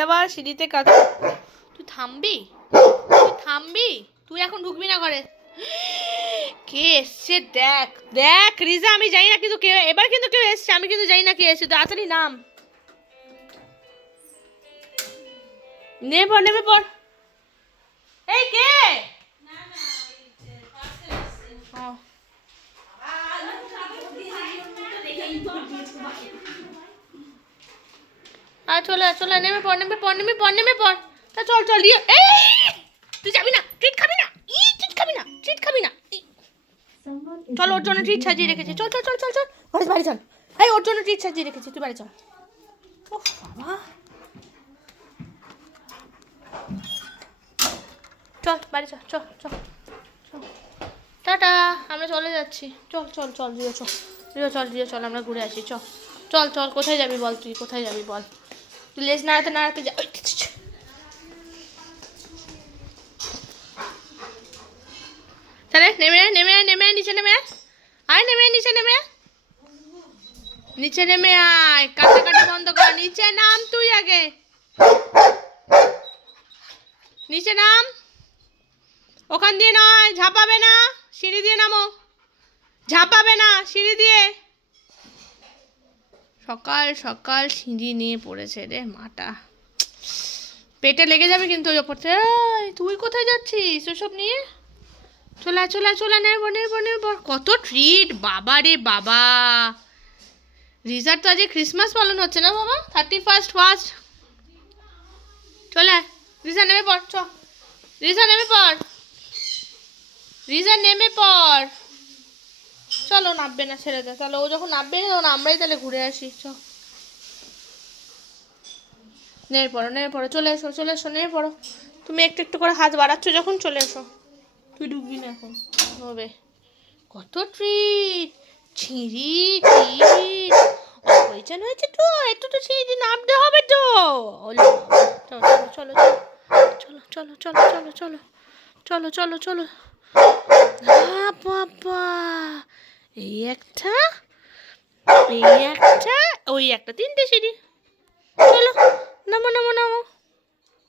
যাওয়া সিঁড়িতে কাজ। তুই থামবি, তুই এখন ঢুকবি না ঘরে। কে এসছে দেখ দেখ রিজা, আমি জানি না কিন্তু কেউ, এবার কিন্তু কেউ এসছে, আমি কিন্তু জানি না কে এসছে। তাড়াতাড়ি নাম, নেমে পড়। এই কে? চলে নেমে পড়। তা চল তুই যাবি না, ট্রিট খাবি না, চল ওর জন্য ট্রিট সাজিয়ে রেখেছি, চল বাড়ি চল। এই ওর জন্য ট্রিট সাজিয়ে রেখেছি, তুই বাড়ি চল। ও বাবা, চল বাড়ি চল। টাটা, আমরা চলে যাচ্ছি। চল জিও চল আমরা ঘুরে আসি। চল কোথায় যাবি বল, তুই কোথায় যাবি বল? তুই লেজ নাড়াতে যা। তাহলে নেমে নিচে নেমে আয়, নিচে নেমে আয়, কাটাকাটি বন্ধ কর। নিচে নাম, তুই আগে নিচে নাম। ওখান দিয়ে নয়, ঝাঁপাবে না, সিঁড়ি দিয়ে নামো। ঝাঁপাবে না, সিঁড়ি দিয়ে। সকাল সকাল সিঁড়ি নিয়ে পড়েছে রে মাটা, পেটে লেগে যাবে কিন্তু ওই ওপর থেকে। তুই কোথায় যাচ্ছিস ওসব নিয়ে? চলে নেব। কত ট্রিট, বাবা রে বাবা। রিজার তো আজকে ক্রিসমাস পালন হচ্ছে না বাবা, 31 ফার্স্ট। চলে রিজা নেমে পড়, রিজা নেমে পড়। চলো, নামবে না, ছেড়ে দে। তাহলে ও যখন নামবে না তখন আমরাই তাহলে ঘুরে আসি। নেমে পড়ো, চলে এসো, নেমে পড়ো। তুমি একটু করে হাত বাড়াচ্ছ যখন, চলে এসো। তুই ঢুকবি না এখন, হবে। কত ট্রিট, অপরিচয় হয়েছে তো, একটু তো সিঁড়ি নামতে হবে তো। চলো। বাবা, এই একটা, ওই একটা, 3টে সিঁড়ি। চলো নামো।